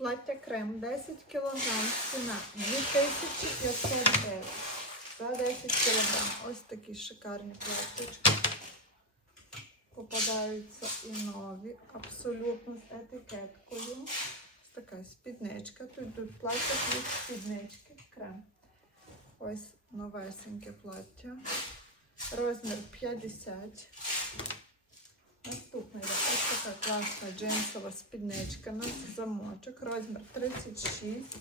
Плаття крем 10 кг, ціна 2500 гривень. За 10 кг. Ось такі шикарні платтячки. Попадаються і нові, абсолютно з етикеткою. Ось така спідничка. Тут йдуть плаття плюс спіднички, крем. Ось новесеньке плаття. Розмір 50. Наступна ось така класна джинсова спідничка на замочок. Розмір 36.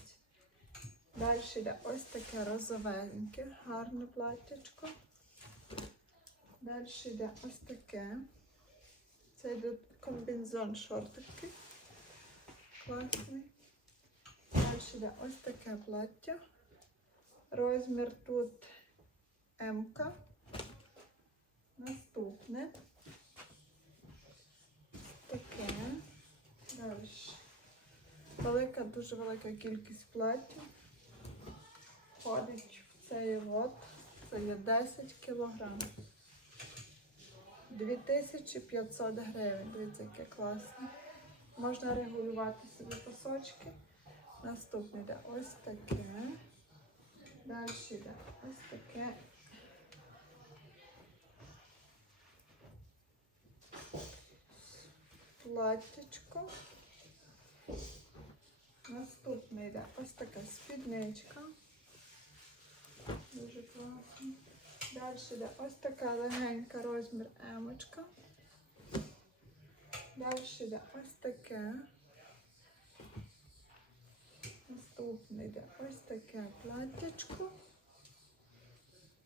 Далі йде ось таке розовеньке, гарне платтячко. Далі йде ось таке. Це йде комбінзон шортики. Класний. Далі йде ось таке плаття. Розмір тут М. -ка. Наступне. Таке. Далі. Велика, дуже велика кількість платтів. Входить в цей лот. Це є 10 кілограм. 2500 гривень. Дивіться, яке класне. Можна регулювати собі пасочки. Наступне йде ось таке. Далі йде ось таке. Платтячко. Наступне йде ось така спідничка. Дуже класно. Далі йде ось така легенька розмір емочка. Далі йде ось таке. Наступне йде ось таке платтячко.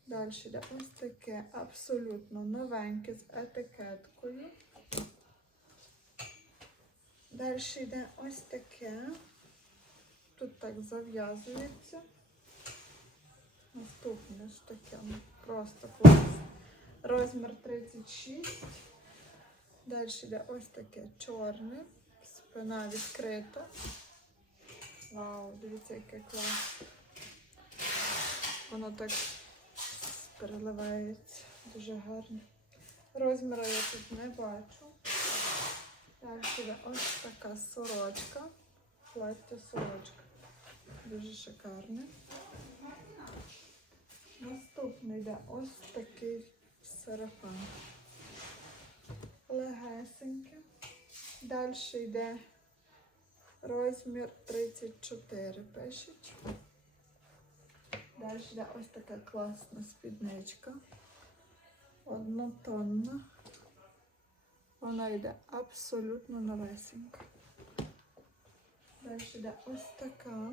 Далі йде ось таке абсолютно новеньке з етикеткою. Далі йде ось таке. Тут так зав'язується. Наступне ж таке ну, просто клас. Розмір 36. Далі йде ось таке чорне. Спина відкрита. Вау, дивіться, яке клас. Воно так переливається. Дуже гарно. Розміру я тут не бачу. Далі йде ось така сорочка. Плаття сорочка. Дуже шикарне. Наступний йде ось такий сарафан. Легесеньке. Далі йде розмір 34 пишуть. Далі йде ось така класна спідничка. Однотонна. Вона йде абсолютно новесенька. Далі йде ось така.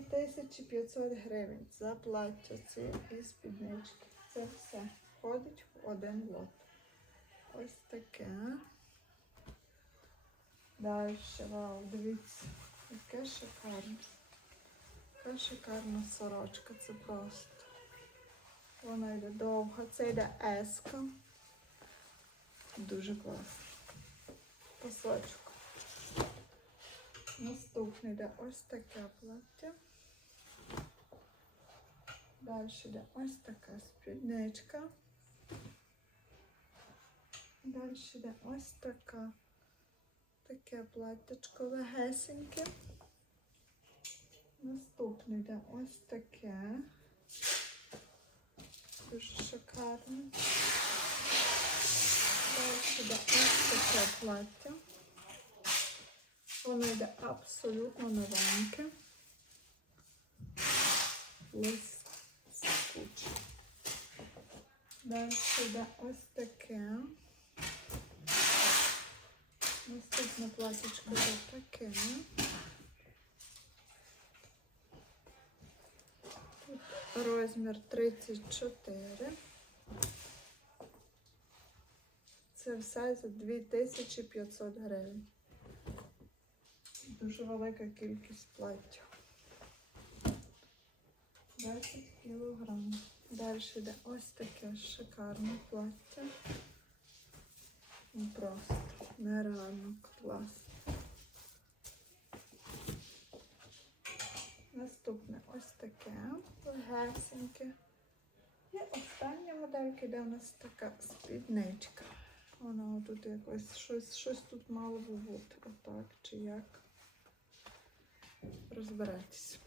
2500 гривень за плаття цієї спіднички. Це все входить в один лот. Ось таке. Далі, вау, дивіться, яке шикарне. Яка шикарна сорочка, це просто. Вона йде довга. Це йде еска. Дуже класно. Пасочок. Наступне йде ось таке плаття. Далі йде ось така спідничка. Далі йде ось така. Таке платтячко легесеньке. Наступне йде ось таке. Дуже шикарне. Далі йде ось таке плаття. Воно йде абсолютно новеньке. Блискуче. Далі йде ось таке. Наступне платічко йде таке. Тут розмір 34. Це все за 2500 гривень. Дуже велика кількість плаття. 10 кілограм. Далі йде ось таке шикарне плаття. Ну, Просто нереально класно. Наступне ось таке легесеньке. І остання моделька, де у нас така спідничка. Вона тут якось щось, щось тут мало бути. Отак чи як. Розберетесь.